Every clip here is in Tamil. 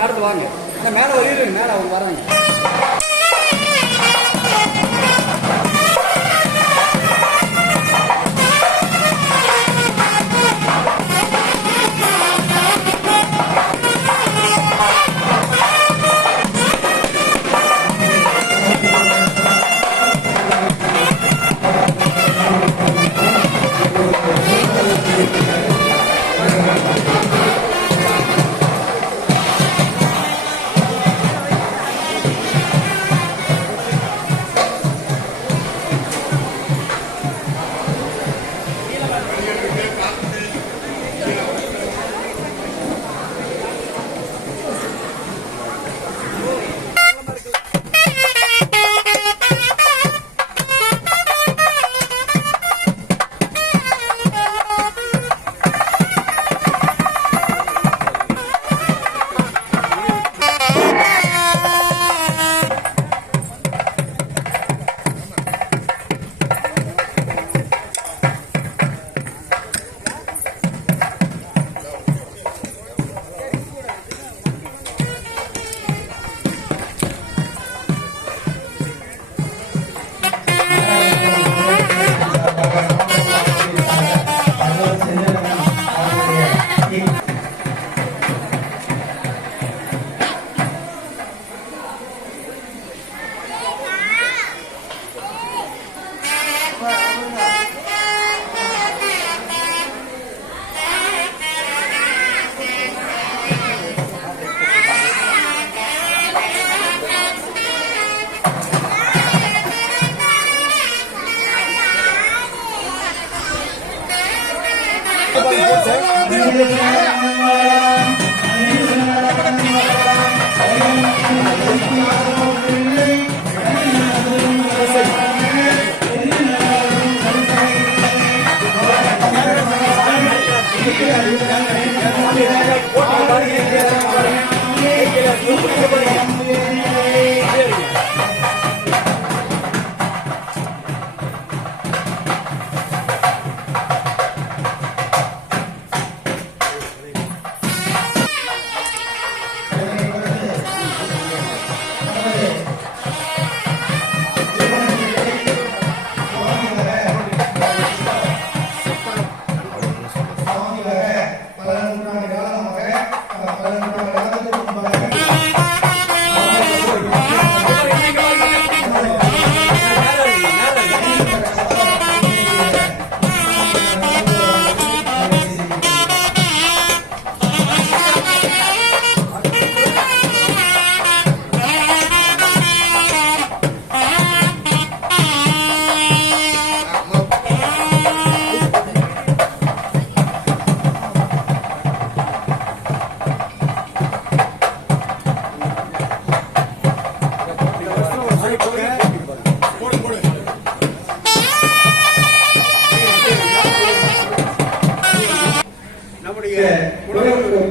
நடந்து வாங்க மேல ஒரு மேல அவங்க வராங்க.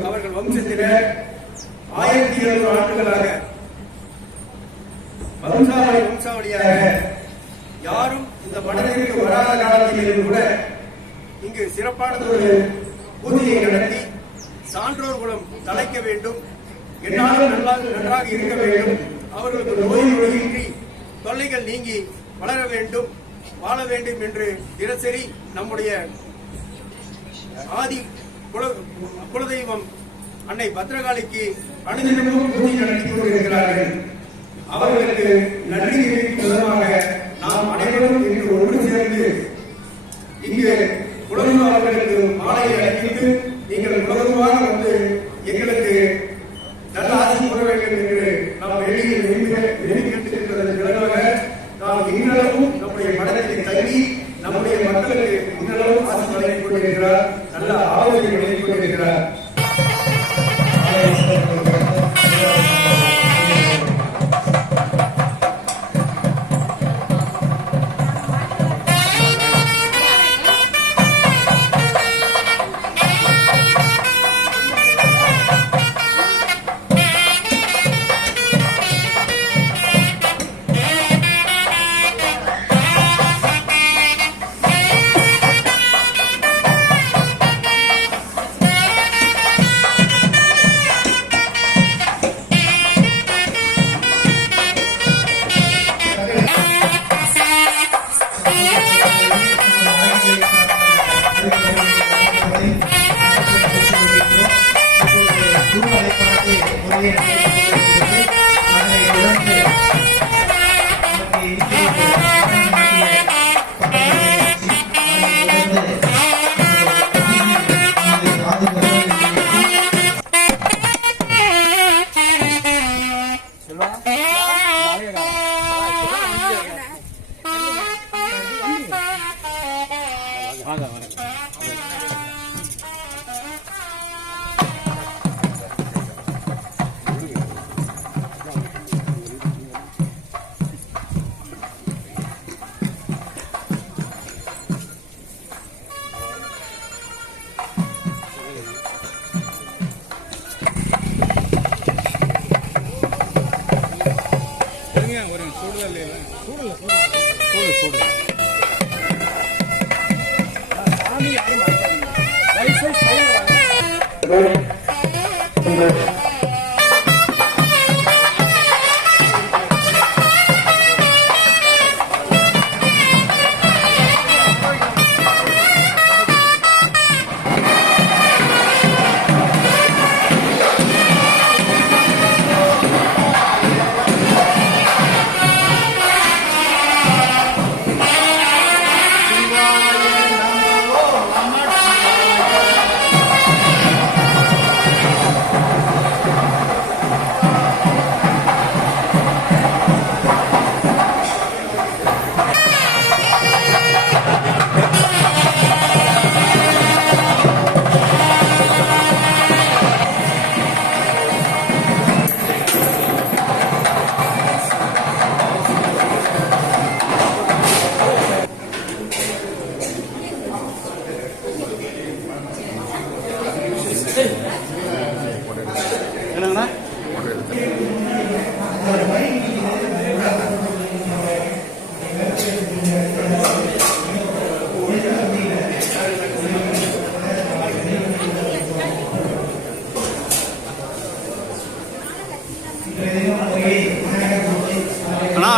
அவர்கள் வம்சத்தினர் 1700 ஆண்டுகளாக வம்சாவளியாக யாரும் இந்த மனிதனுக்கு வராத காலத்திலும் கூட இங்கு சிறப்பானது ஒரு பூஜையை நடத்தி சான்றோர் குலம் தலைக்க வேண்டும், என்னாலும் நன்றாக இருக்க வேண்டும், அவர்களுக்கு நோய் நொடியின்றி தொல்லைகள் நீங்கி வளர வேண்டும், வாழ வேண்டும் என்று தினசரி நம்முடைய ஆதி குலதெய்வம் அன்னை பத்ரகாளிக்கு அனுதினமும் பூஜை நடத்தி கொண்டிருக்கிறார்கள். அவர்களுக்கு நன்றி தெரிவிக்கும் விதமாக நாம் அனைவரும் இன்று ஒன்று சேர்ந்து இங்கு குலதெய்வ அவர்களுக்கு மாலையை அணிவித்து நீங்கள் குலதெய்வமாக வந்து எங்களுக்கு நல்ல ஆட்சி கூற வேண்டும் என்று நாம் வெளியில் விரும்பி விளங்க நாம் இன்னளவும் நம்முடைய மனதில் தங்கி நம்முடைய மக்களுக்கு இன்னளவும் ஆட்சி வழங்கிக் கொண்டிருக்கிறார், நல்ல ஆலோசனை வழங்கிக் கொண்டிருக்கிறார்.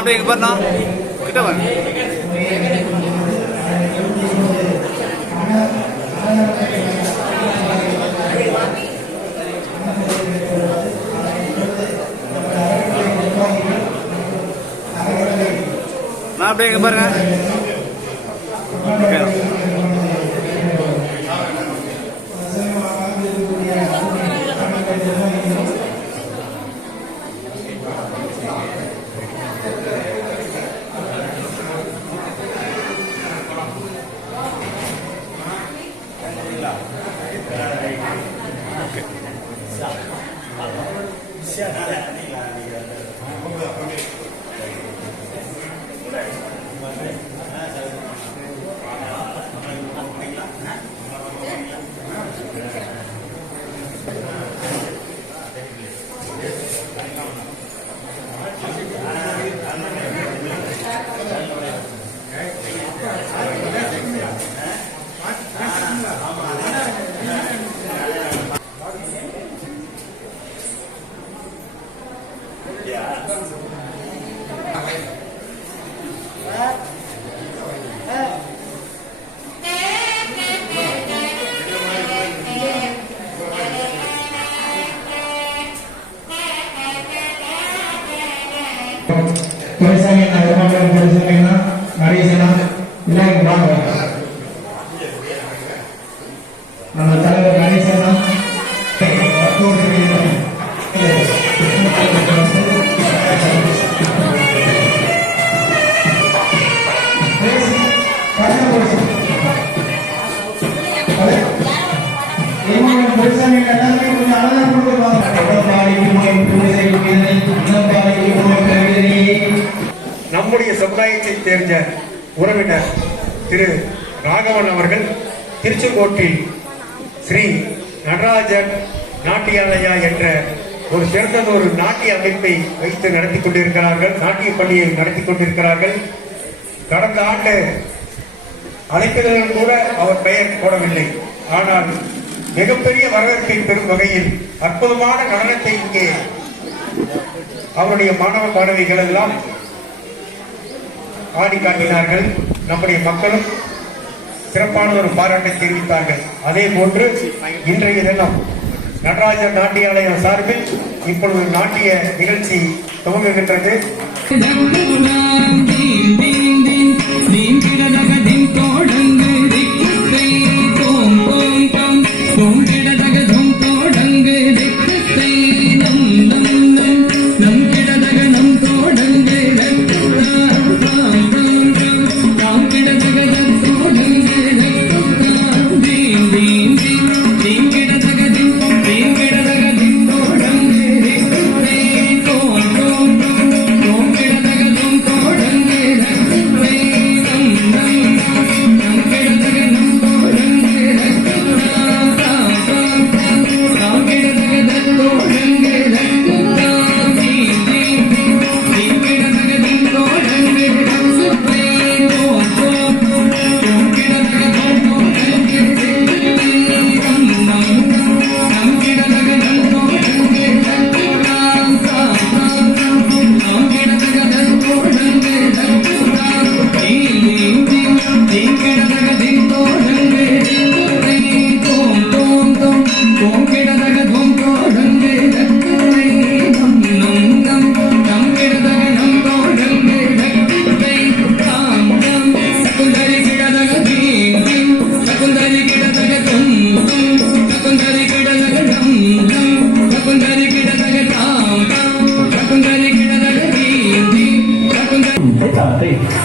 அப்படியே இங்க பாருண்ணா கிட்ட வாங்க. நான் அப்படியே இங்க பாருங்க. துறைசாமி துறைசாமினா நடேசனா எல்லாம் வாங்க. நம்ம தலைவர் நடேசனா நம்முடைய சமுதாயத்தை சேர்ந்த உறவினர் திரு ராகவன் அவர்கள் திருச்செங்கோட்டில் ஸ்ரீ நடராஜன் நாட்டியாலயா என்ற ஒரு சிறந்ததொரு நாட்டிய அமைப்பை வைத்து நடத்தி கொண்டிருக்கிறார்கள். நாட்டிய பள்ளியை நடத்தி கொண்டிருக்கிறார்கள். கடந்த ஆண்டு அழைப்பிதழில் கூட அவர் பெயர் போடவில்லை. ஆனால் மிகப்பெரிய வரவேற்பை பெறும் வகையில் அற்புதமான நடனத்தை இங்கே அவருடைய மாணவ மாணவிகள் எல்லாம் ஆடி காட்டினார்கள். நம்முடைய மக்களும் சிறப்பான ஒரு பாராட்டை தெரிவித்தார்கள். அதே போன்று இன்றைய தினம் நடராஜர் நாட்டியாலயம் சார்பில் இப்பொழுது நாட்டிய நிகழ்ச்சி துவங்குகின்றது.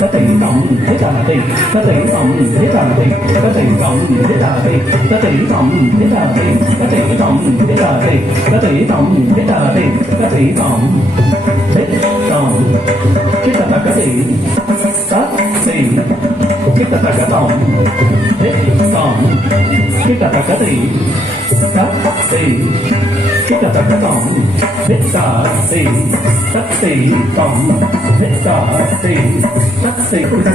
có tình trọng thế trà tình có tình trọng thế trà tình có tình trọng thế trà tình có tình trọng thế trà tình có tình trọng thế trà tình có tình trọng thế trà tình có tình trọng thế trọng cái ta ta cái gì sát tình cái ta ta cái trọng thế trọng cái ta ta cái gì sát tình cái ta ta cái trọng thế xả tình sát tình trọng thế xả tình sát tình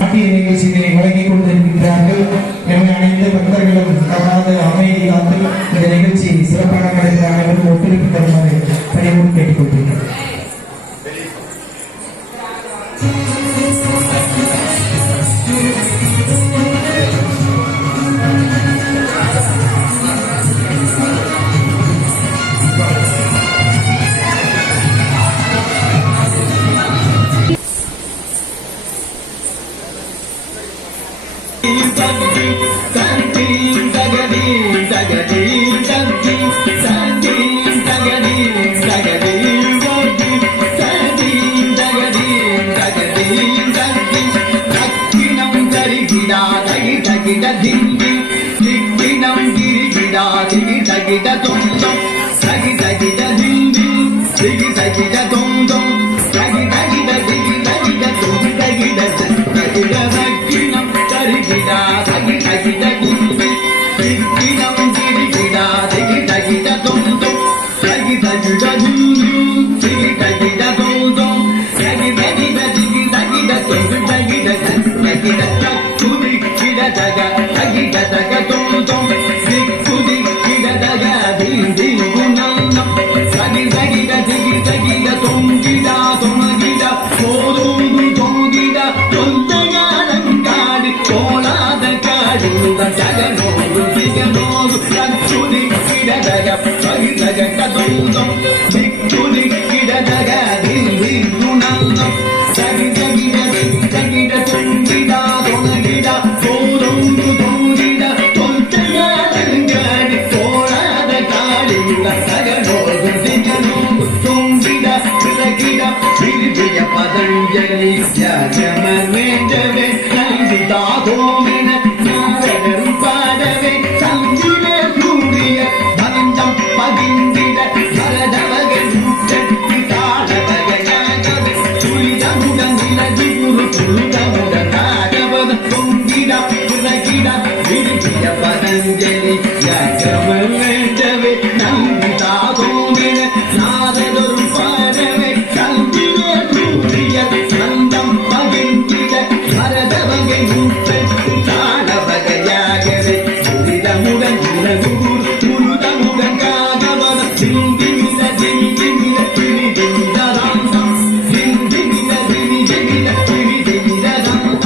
நாட்டிய நிகழ்ச்சிகளை வழங்கிக் கொண்டிருக்கிறார்கள். எனவே அனைத்து பக்தர்களும் தவறாத அமைதி காத்து இந்த நிகழ்ச்சி சிறப்பான நடைபெற அனைவரும் ஒத்துழைப்பு தருமாறு பணிவுடன் கேட்டுக்கொண்டிருக்கிறேன். Dagi ನಗನೋದು ಲಚ್ಚುನಿ ಗಿಡದಗ ಪಗಿದಗ ಕದೋದು ಚಿಕ್ಕುನಿ ಗಿಡದಗ ದಿಂದಿಂದು ನಂದು ಸಗಿದ ಗಿಡ ಗಿಡ ತುಂಬಿದ ತೊಣಗಿಡ ತೋರೊಂದು ತೋರಿದ ತೊಂತೆಯ ರಂಗಡಿ ತೋಳದ ಕಾಳಿಲ್ಲ ನಗನೋದು ಸಿಗನೋದು ತುಂಬಿದ ಗಿಡ ಬಿರಿಯ ಪದಂಜಲಿ ತ್ಯಾಗಮೇ ೋಮಿನ ನಾರದರು ಪಾಡವೆ ಸಂಜಿವೆ ಸೂರ್ಯ ಬಂದಂ ಪದಿಂದಿದ ಭರದವಗೆ ಮುಚ್ಚಿ ತಾಳವಗೆ ಸುಳಿದ ಮುಡಂಗಿನ ಜಿಗುರು ತುಳಿದ ಮುಡನಾಗವದ ತುಂಬಿದ ಪುರಗಿಡ ಬಿರಿಯ ಪದಂಜಲಿ ತ್ಯಾಗಮೇ ನಂಬಿತಾಗೋಮಿನ ನಾರದರು ಪಾಡವೆ ಸಂಜಿವೆ ಸೂರ್ಯ ಬಂದಂ ಪದಿಂದಿದ ಭರದವಗೆ ಮುಚ್ಚಿ ತಾಳವಗೆಯಾಗವೆ ಸುರಿದ ಮುಡಂಗಿನ ಗುರು ತುಳುದ ಮುಡಂಗಾಗವದ ಸಿಂಧಿಮಿದ ಜಿಮಿಜಿಮಿದ ತಿಮಿಜಿಮಿದ ರಾಂತ ಸಿಂಧಿಮಿದ ಜಿಮಿಜಿಮಿದ ತಿಮಿಜಿಮಿದ ರಾಂತ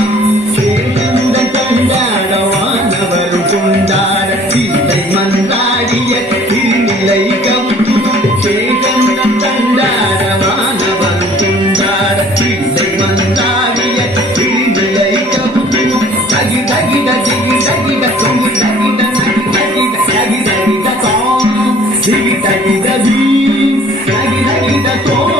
ಸೇತನುಡ ಕಂಡಾಡವಾನವರು ಕೊಂಡಾಡ ಸೀತೈ ಮಂದಾಡಿಯ ತಿರುನಿಲೈ ಕೌತು ಸೇತನುಡ ಕಂಡಾಡವಾನವರು ಕೊಂಡಾಡ ಸೀತೈ ಮಂದಾಡಿಯ ತಿರುನಿಲೈ ಕೌತು ತಗಿ ತಗಿದ ಜಿಗಿ ತಗಿದ ಸೊಂಗಿ ತಗಿದ ನಗಿ ತಗಿದ ತಗಿ ತಗಿದ ತೋಂ ಜಿಗಿ ತಗಿದ ಜೀ ತಗಿ ತಗಿದ ತೋಂ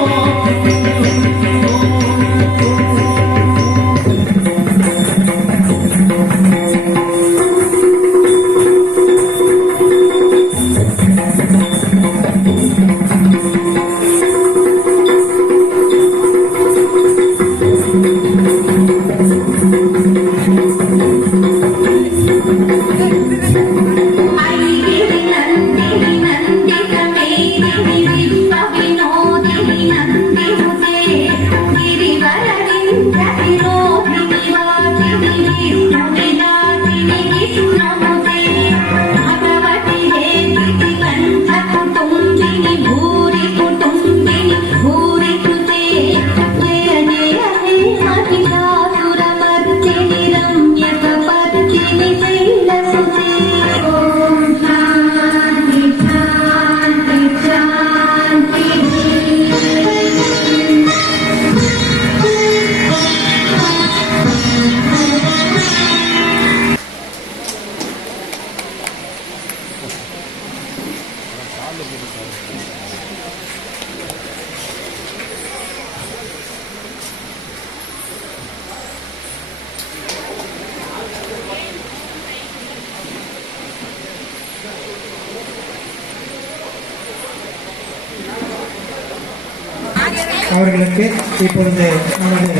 அவர்களுக்கு இப்பொழுது நமது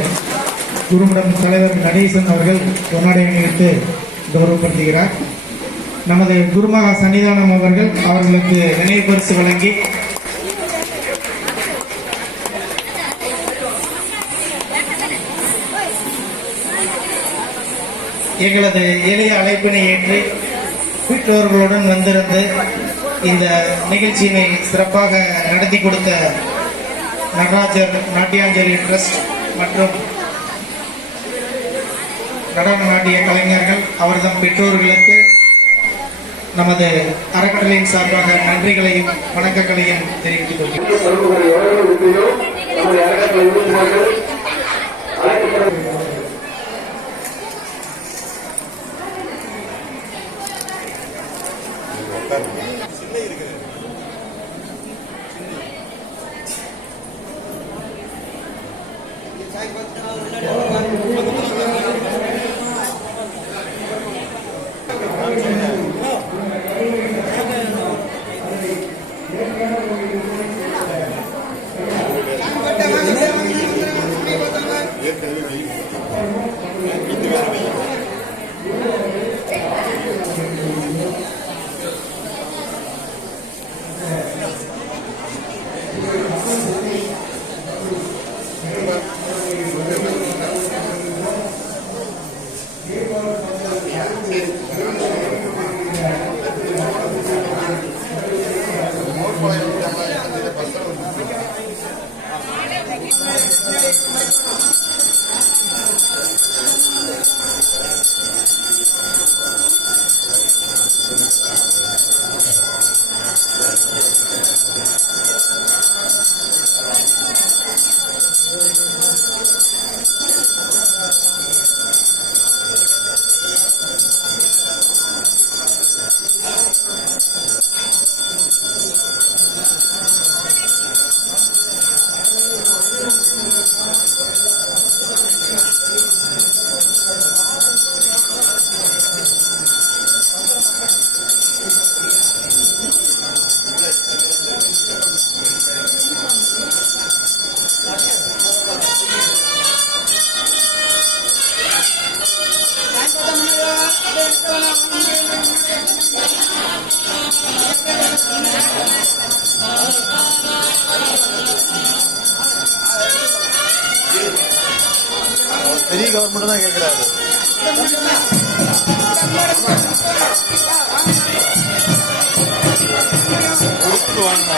குருமடம் தலைவர் நடேசன் அவர்கள் பொன்னாடை அணிவித்து கௌரவப்படுத்துகிறார். நமது குருமகா சன்னிதானம் அவர்கள் அவர்களுக்கு நினைவு பரிசு வழங்கி எங்களது எளிய அழைப்பினை ஏற்று வீட்டோர்களுடன் வந்திருந்து இந்த நிகழ்ச்சியினை சிறப்பாக நடத்தி கொடுத்த நடராஜர் நாட்டியாஞ்சலி ட்ரஸ்ட் மற்றும் நடன நாட்டிய கலைஞர்கள் அவர்தம் பெற்றோர்களுக்கு நமது அறக்கட்டளையின் சார்பாக நன்றிகளையும் வணக்கங்களையும் தெரிவித்துக் கொள்கிறேன். பெரிய கவர்மெண்ட் தான் கேட்கிறாரு. வாங்கினா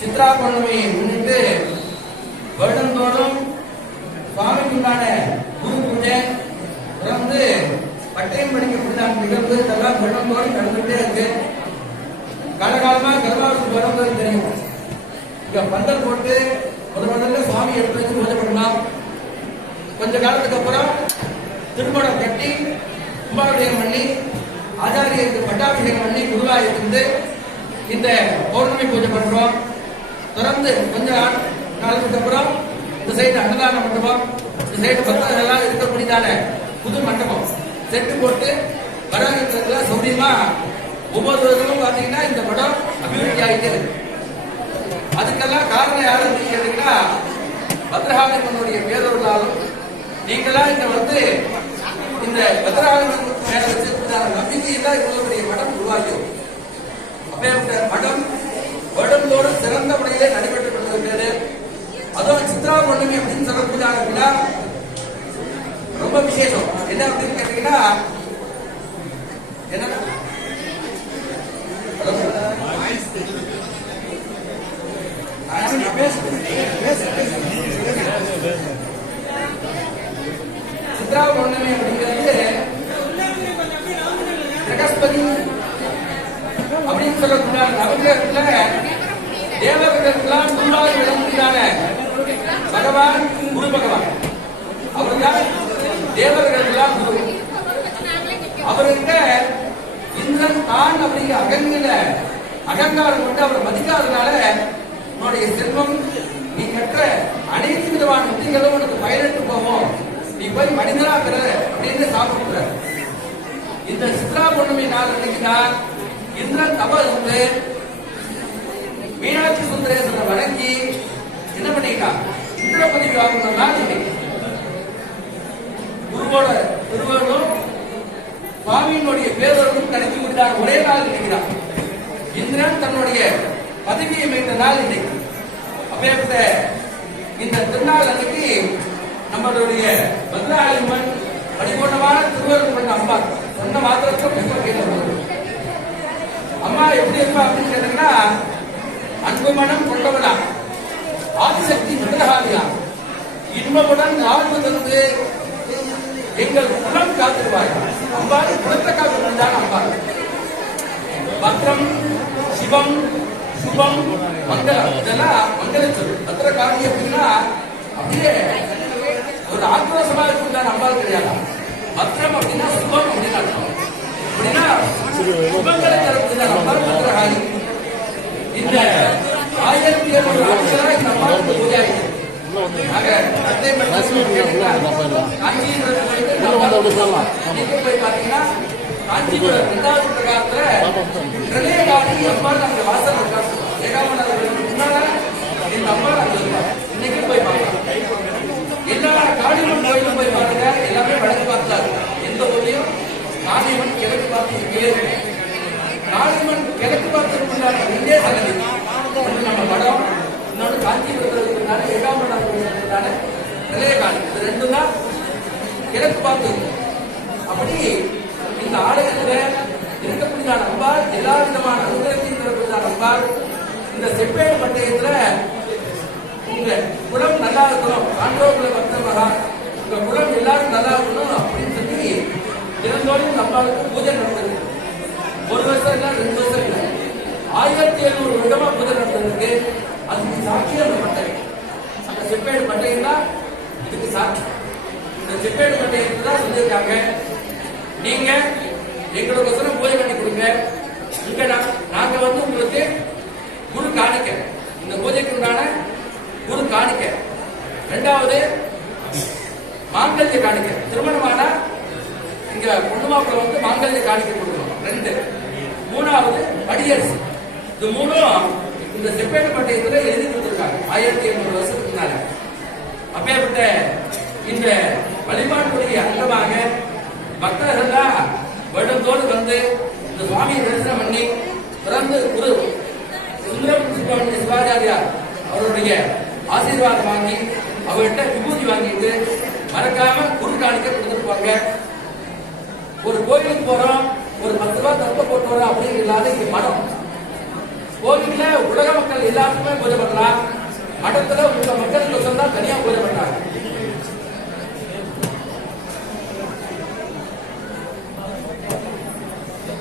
சித்ரா பௌர்ணமியை முன்னிட்டு வருடந்தோறும் சுவாமிக்குண்டான குரு பூஜை தொடர்ந்து பட்டயம் படிக்கக்கூடிய நிகழ்வு இதெல்லாம் வருடந்தோறும் நடந்துகிட்டே இருக்கு. காலகாலமா கர்மாவரத்துக்கு வரும்போது தெரியும். இங்க பந்தல் போட்டு முதல்ல சுவாமி எடுத்து வச்சு பூஜை பண்ணலாம். கொஞ்ச காலத்துக்கு அப்புறம் திருமணம் கட்டி கும்பாபிஷேகம் பண்ணி ஆச்சாரியருக்கு பட்டாபிஷேகம் பண்ணி குருவாய் இருந்து இந்த பௌர்ணமி பூஜை பண்றோம். தொடர்ந்து கொஞ்ச காலத்துக்கு அப்புறம் இந்த சைடு அன்னதான மண்டபம், இந்த சைடு பக்தர்கள் எல்லாம் இருக்கக்கூடியதான புது மண்டபம் செட்டு போட்டு வரவேற்கிறதுல சௌரியமா ஒவ்வொரு வருடமும் பாத்தீங்கன்னா இந்த மடம் அபிவிருத்தி ஆகிட்டே இருக்கு. அதுக்கெல்லாம் காரணம் யாரு அப்படின்னு கேட்டீங்கன்னா பத்ரகாளியம்மனுடைய பேரொருளாலும் நீங்களா இங்க வந்து இந்த பத்ரகாளியம்மன் மேல வச்சிருக்கிற நம்பிக்கையெல்லாம் இவ்வளவு மடம் உருவாகியும். அப்பேற்பட்ட மடம் வருடந்தோறும் சிறந்த முறையிலே நடைபெற்றுக் கொண்டிருக்கிறது. அதுவும் சித்ரா பௌர்ணமி அப்படின்னு சொல்லக்கூடியதாக விழா ரொம்ப விசேஷம். என்ன அப்படின்னு கேட்டீங்கன்னா என்ன சித்ரா பௌர்ணமி அப்படிங்கிறது பிரகஸ்பதி அப்படின்னு சொல்லக்கூடிய நவகிரகத்துல தேவர்களுக்கெல்லாம் குருவாக விளங்குகிறான பகவான் குரு பகவான். அவர்தான் தேவர்களுக்கெல்லாம் குரு. அவர்கிட்ட இந்திரன் தான் அப்படிங்கிற அகங்காரம் கொண்டு அவர் மதிக்காதனால உன்னுடைய செல்வம் நீ கற்ற அனைத்து விதமான யுக்திகளும் உனக்கு பயனற்று போவோம், நீ போய் மனிதனா பெற அப்படின்னு சாப்பிடுற. இந்த சித்ரா பௌர்ணமி நாள் அன்னைக்குதான் இந்திரன் தவ இருந்து மீனாட்சி சுந்தரேஸ்வரரை வணங்கி என்ன பண்ணிட்டான், இந்திர பதவி வாங்கணும்னா குருவோட திருவள்ளும் சுவாமியினுடைய பேரொருளும் கிடைத்து விட்டார். ஒரே நாள் நினைக்கிறான் இந்திரன் தன்னுடைய பதவியை மீட்ட நாள் இன்னைக்கு. அப்பேற்பட்ட இந்த திருநாள் அன்னைக்கு நம்மளுடைய பத்ரகாளியம்மன் பரிபூர்ணமான திருவருள் பண்ண அம்மா சொன்ன மாத்திரத்தில் அம்மா எப்படி இருப்பா அப்படின்னு கேட்டீங்கன்னா அன்பு மனம் கொண்டவனா, ஆதிசக்தி பத்ரகாளியா, இன்பமுடன் ஆழ்வு தந்து எங்கள் குலம் காத்திருவாய். அம்பாள் குலத்தை காத்திருந்தான் அம்பாள். பத்ரம், சிவம், சுபம், மங்களம் இதெல்லாம் மங்கள சொல். பத்திரகாளி அப்படின்னா அப்படியே ஒரு ஆக்ரோஷமா இருக்குதான் அம்பாள் கிடையாது. பத்ரம் அப்படின்னா சுபம் அப்படின்னு அர்த்தம். அப்படின்னா சுபங்களை தரக்கூடியதான் அம்பாள் பத்திரகாளி. இந்த 1700 ஆண்டுகளா இந்த அம்பாளுக்கு பூஜை ஆகிடுது. பாத்தீங்கன்னா காஞ்சிபுரம் 2வது பிரகாரத்துல பிரளயகாளி அம்பாள் அங்க வாசல் இருக்காங்க. ஏகாமநாதர்களுக்கு முன்னால இந்த அம்பாள் அங்க இருப்பாங்க. இன்னைக்கு போய் பார்க்கலாம். எல்லா காளியம்மன் கோயிலும் போய் பாருங்க, எல்லாமே வடக்கு பார்த்துதான் இருக்கு. எந்த ஊர்லயும் காளியம்மன் கிழக்கு பார்த்து இருக்கு. காளியம்மன் கிழக்கு பார்த்துருக்காங்க. ரெண்டே சன்னதி, ஒன்று நம்ம வடம், இன்னொன்று காஞ்சிபுரத்தில் இருக்கிறதுனால ஏகாமநாதர்களுக்கான பிரளயகாளி. இது ரெண்டும் தான் கிழக்கு பார்த்து. அப்படி இந்த ஆலயத்துல இருக்கக்கூடிய அம்பாள் எல்லா விதமான அனுகிரகத்தையும் தரக்கூடிய அம்பாள். இந்த செப்பேடு பட்டயத்துல உங்க குலம் நல்லா இருக்கணும், ஆண்டோகுல பக்தமகா, உங்க குலம் எல்லாரும் நல்லா இருக்கணும் அப்படின்னு சொல்லி தினந்தோறும் அம்பாளுக்கு பூஜை நடந்தது. 1 வருஷம் இல்ல, 2 வருஷம் இல்ல, 1700 வருடமா பூஜை நடந்ததுக்கு அதுக்கு சாட்சி அந்த பட்டயம். அந்த செப்பேடு பட்டயம் தான் இதுக்கு சாட்சி. இந்த செப்பேடு பட்டயத்துக்கு தான் சொல்லியிருக்காங்க, நீங்க எங்களுக்கோசரம் பூஜை பண்ணி கொடுங்க. இங்க நாங்க வந்து உங்களுக்கு குரு காணிக்க, இந்த பூஜைக்கு உண்டான குரு காணிக்க. 2வது மாங்கல்ய காணிக்க. திருமணமான இங்க பொண்ணு மாப்பிள்ள வந்து மாங்கல்ய காணிக்க கொடுக்கணும். 2. 3வது படியரசு. இது 3ம் இந்த செப்பேடு பட்டயத்துல எழுதி கொடுத்திருக்காங்க 1800 வருஷத்துக்கு முன்னால. அப்பேற்பட்ட இந்த வழிபாட்டுடைய அங்கமாக பக்தர்கள்லாம் வருடந்தோடு வந்து இந்த சுவாமியை தரிசனம் பண்ணி பிறந்து குரு சுந்தரம் சிவாச்சாரியார் அவருடைய ஆசீர்வாதம் வாங்கி அவர்கிட்ட விபூதி வாங்கிட்டு மறக்காம குரு காணிக்க கொடுத்துருப்பாங்க. ஒரு கோயிலுக்கு போறோம், ஒரு 10 ரூபாய் தப்ப போட்டு வரோம் அப்படின்னு இல்லாத இங்க மடம். கோவில்ல உலக மக்கள் எல்லாருக்குமே பூஜை பண்ணலாம், மடத்துல உங்க மக்களுக்கு சொன்னா தனியா பூஜை பண்றாங்க.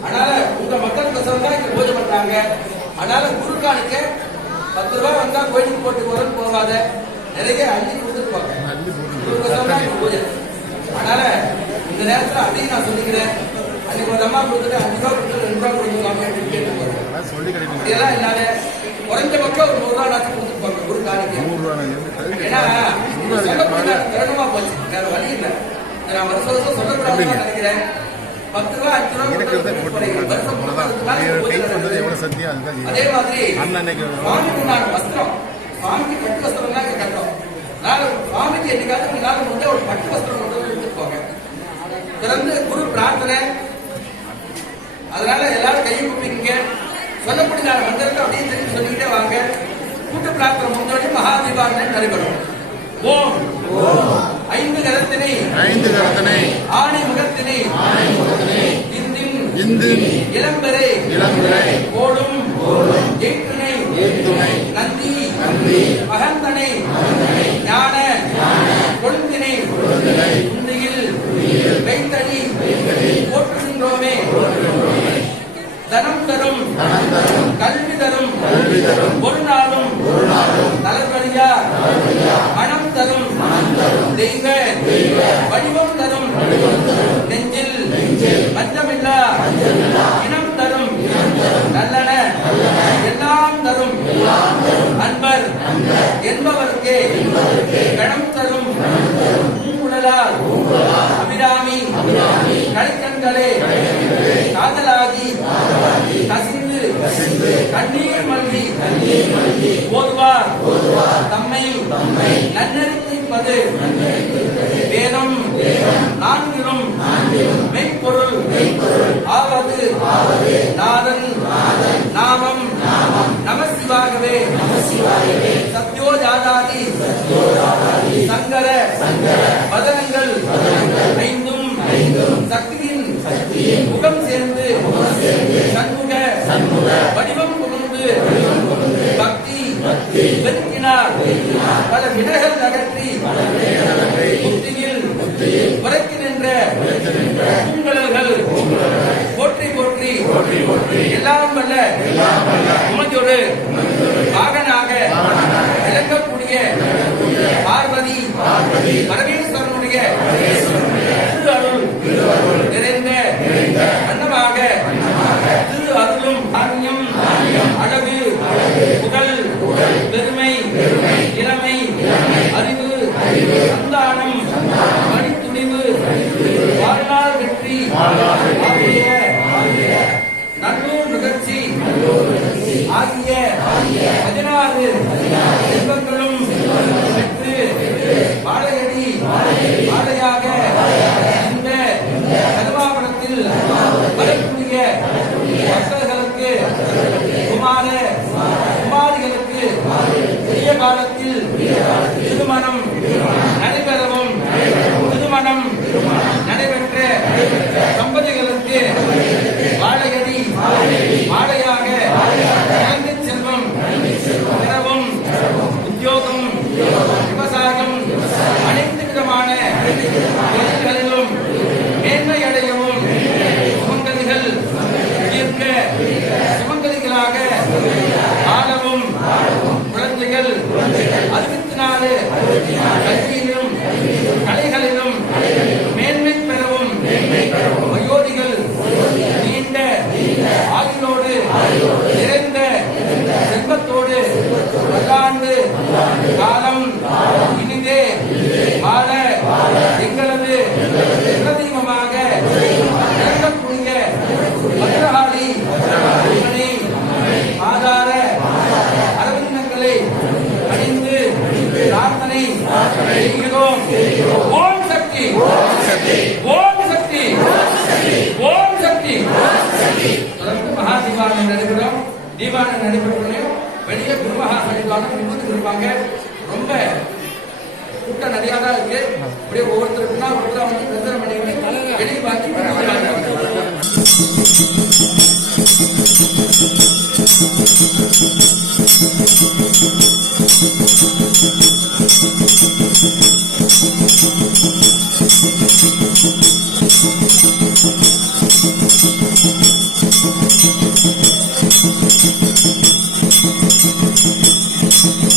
அதனால உங்க மக்களுக்கு சொன்னா இங்க பூஜை பண்றாங்க. அதனால குரு காணிக்க 10 ரூபாய் வந்தா கோயிலுக்கு போட்டு போறோம்னு போகாத, நிறைய அள்ளி கொடுத்துருப்பாங்க. பூஜை. அதனால இந்த நேரத்தில் அதையும் நான் சொல்லிக்கிறேன். அன்னைக்கு ஒரு அம்மா கொடுத்துட்டு 5 ரூபா கொடுத்து 2 ரூபா கொடுத்துருக்காங்க அப்படின்னு கேட்டு அப்படியெல்லாம் இல்லாத குறைஞ்ச பக்கம் ஒரு 100 ரூபா நாச்சு கொடுத்துருப்பாங்க ஒரு காணிக்கு. ஏன்னா சொல்லக்கூடிய திறனமா போச்சு, வேற வழி இல்லை. நான் வருஷம் சொல்லக்கூடாதுன்னு நினைக்கிறேன். 10 ரூபா 5 ரூபா அதே மாதிரி சுவாமிக்கு நான் வஸ்திரம், சுவாமிக்கு பட்டு வஸ்திரம் தான் கட்டோம். சுவாமிக்கு என்னைக்காவது நாள் வந்து ஒரு பட்டு வஸ்திரம் கொண்டு வந்து எடுத்துருப்பாங்க. தொடர்ந்து குரு பிரார்த்தனை. அதனால எல்லாரும் கையை கூப்பிங்க. சொல்லக்கூடிய நான் மந்திரத்தை அப்படியே திரும்பி சொல்லிக்கிட்டே வாங்க. கூட்டு பிரார்த்தனை முன்னாடி மகா தீபாவளி நடைபெறும். ஓம் 5 கரத்தினை ஆணை முகத்தினை இந்தின் இளம்பெறை ஓடும் ஏற்றுனை நந்தி மகந்தனை ஞான கொழுந்தினை உண்டியில் கைத்தடி போற்றுகின்றோமே. தனம் தரும் கல்வி தரும் ஒரு நாளும் தளர்வழியா மனம் தரும் தெய்வ வடிவம் தரும் நெஞ்சில் பஞ்சமில்லா இனம் தரும் நல்லன எல்லாம் தரும் அன்பர் என்பவர்க்கே கணம் தரும் பூங்குழலார் அபிராமி கலைக்கண்களே காதலாகி கசிந்து கண்ணீர் மல்கி ஓதுவார் தம்மை நன்னறிப்பது வேதம் 4 மெய்ப்பொருள் ஆவது நாதன் நாமம் நமசிவாகவே சத்யோஜாதாதி சங்கர பதனங்கள் 5 சக்தியின் முகம் சேர்ந்து சண்முக வடிவம் புகுந்து பக்தி பெருக்கினார் பல வினைகள் அகற்றி புத்தியில் உரைத்து நின்ற பூங்கழல்கள் போற்றி போற்றி எல்லாம் வல்ல உமையொரு மகனாக விளங்கக்கூடிய பார்வதி பரமேஸ்வரனுடைய திரு அருள் நிறைந்த அன்னமாக திரு அருளும் தானியம் அழகு புகழ் பெருமை இளமை அறிவு சந்தானம் மணித்துணிவு வாழ்நாள் வெற்றி நல்லூர் நிகழ்ச்சி ஆகிய 16 செல்வங்களும் பெற்று வாழையடி வாழையாக இந்த கருவாபுரத்தில் வரக்கூடிய பக்தர்களுக்கு குமாரிகளுக்கு உரிய காலத்தில் திருமணம் நடைபெறவும் திருமணம் நடைபெற்ற தம்பதிகளுக்கு வாழையடி வாழையாக குழந்தை செல்வம் பெறவும் உத்தியோகம் விவசாயம் அனைத்து விதமான தொழில்களிலும் மேன்மை அடையவும் சுமங்கலிகள் தீர்க்க சுமங்கலிகளாக ஆளவும் குழந்தைகள் 64 கல்வியிலும் கலைகளிலும் மேன்மை பெறவும் வயோதிகள் நீண்ட ஆயுளோடு நிறைந்த செல்வத்தோடு பல்லாண்டு காலம் இனிதே வாழ எங்களது பிரதீபமாக விளங்கக்கூடிய பத்ரகாளி ஆதார அரவிந்தங்களை அணிந்து பிரார்த்தனை செய்கிறோம். ஓம் சக்தி ஓம் சக்தி ஓம் சக்தி. தொடர்ந்து மகா தீபாவளி நடைபெறும். தீபாவளி நடைபெற்ற வெளியே குருமகா சன்னிதானம் விபத்து இருப்பாங்க. ரொம்ப கூட்டம் நிறையா தான் இருக்கு. அப்படியே ஒவ்வொருத்தருக்குன்னா ஒருத்தர் வந்து பிரச்சனை பண்ணி வெளியே பார்த்து Thank